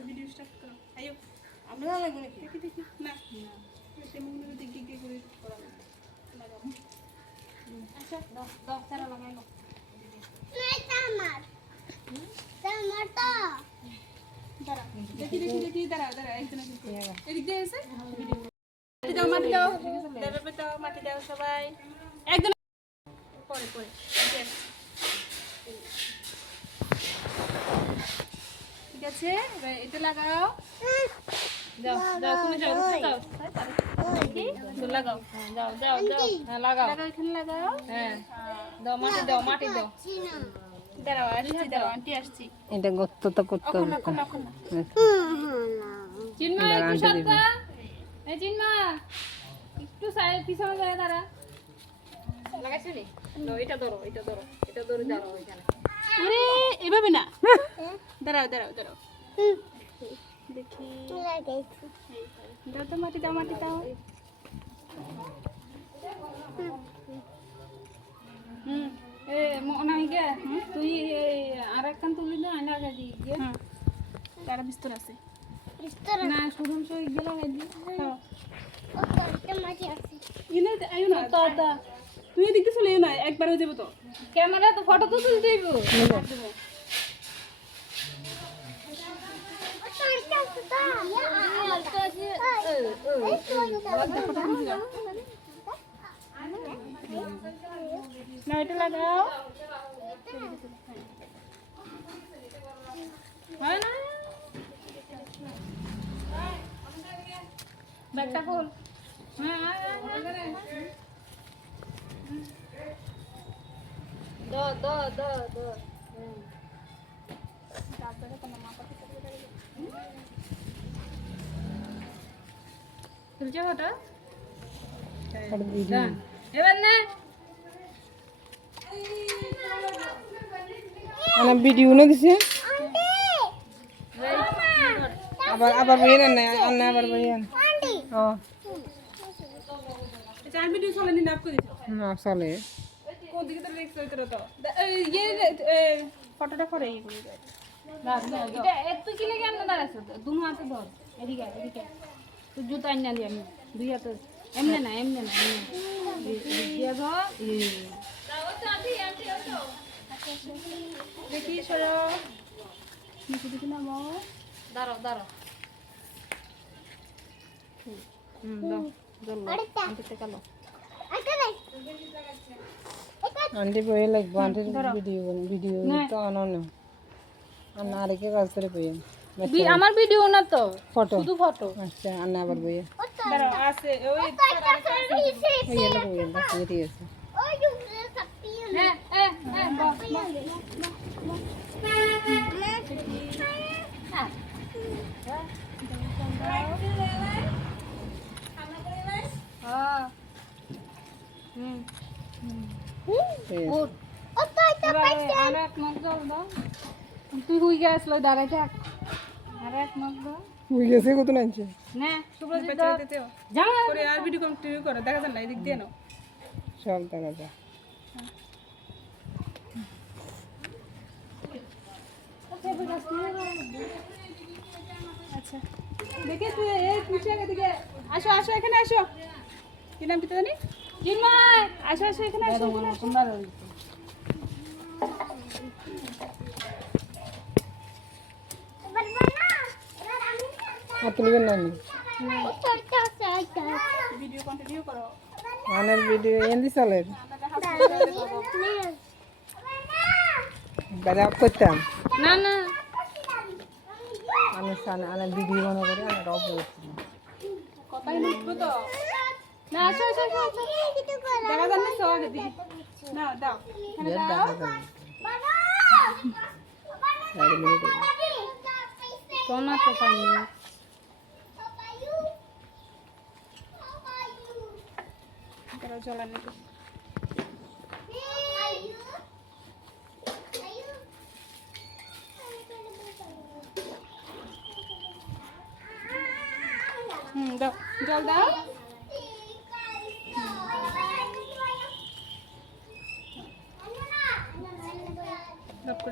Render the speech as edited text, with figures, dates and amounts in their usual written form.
video start করো আইও আমরা লাগবে নাকি দেখি দেখি না তেমন দেখি কি করে করা লাগাবো আচ্ছা 10 তারা লাগাইলো টমেটো দাঁড়া দেখি দেখি দেখি দাঁড়া দাঁড়া একজন এদিক দিয়ে এসে মাটি দাও মাটি দাও দেবে তো মাটি দাও সবাই একজন পরে পরে ঠিক আছে এবার এটা লাগাও যাও যাও তুমি যাও যাও লাগাও যাও যাও যাও হ্যাঁ লাগাও লাগাও এখানে লাগাও হ্যাঁ দাও মাটি দাও দাঁড়াও আসছি দাও আন্টি আসছি এটা গর্ত তো করতে হবে চিন্মা একটু সাথে এই চিন্মা একটু সাইড পিছনে যায় দাঁড়া লাগাইছনি নো এটা ধরো এটা ধরে দাঁড়াও এখানে আরে এভাবে না দাঁড়াও দাঁড়াও দাঁড়াও দেখি লাগাইছি দাও তো মাটি দাও এ মনাই গে তুই আরেকখান তুলি না লাগা দি গে তারা বিস্তর আছে বিস্তর না শুরুম সই গে লাগাই দি হ্যাঁ ও তো মাটি আছে ইনে আইও না তো তুই এদিকে চলে না একবার হয়ে যাবে তো ক্যামেরা তো ফটো তো তুলতে দিব না এটা লাগাও হয় না ব্যাগটা খোল হ্যাঁ দো তারপরে কোনো মাপাতে করবে তুলছে ওটা এবার না ana video na dise abar bayan na anna abar bayan oh চার ভিডিও চলে নি নাপ করে na sale কোন দিকে তো লেক্স হইতো তো ফটোটা করে এই করে না এটা তুই কি লাগে আমরা দাঁড়াছ দুনো হাতে ধর এদিকে তুই জুতা আইনা দি আমি দুই হাতে এমনে না দিয়া ধর দেখি সরো নিচে দিকে নামো দাঁড়াও দাও আন্টি কালো aunty boy like wanted video to anon anna areke kasre boyen আমার ভিডিও না তো photo শুধু photo acha anna abar boyen দাঁড়াও আছে ওই yellow boyen da seri ase তুই হুই গেছিল দাঁড়াই থাক আর এক মগ দাও হুই গেছে কত নাইছে না সুব্রজিৎ যাও করে আর ভিডিও কন্টিনিউ করো দেখা যান না এদিক দিয়ে নাও সব দেখা যায় আচ্ছা দেখে তুই এই পিছে দিকে আসো এখানে আসো কি নাম কি তো জানি জিন্ময় আসো এখানে আসো সুন্দর হইছে তুলবেন না ভিডিও কন্টিনিউ করো আনার ভিডিও এন্দি চলে বাজা করতাম না আমি সানা আনার ভিডিও বানা করে আমি রব করছি কথাই লিখবো তো না আসো দেখা যান না সব দিদি না দাও এখানে দাও সোনা তো পাইনি তারা জ্বলানো দাও জল দাও ডক্টর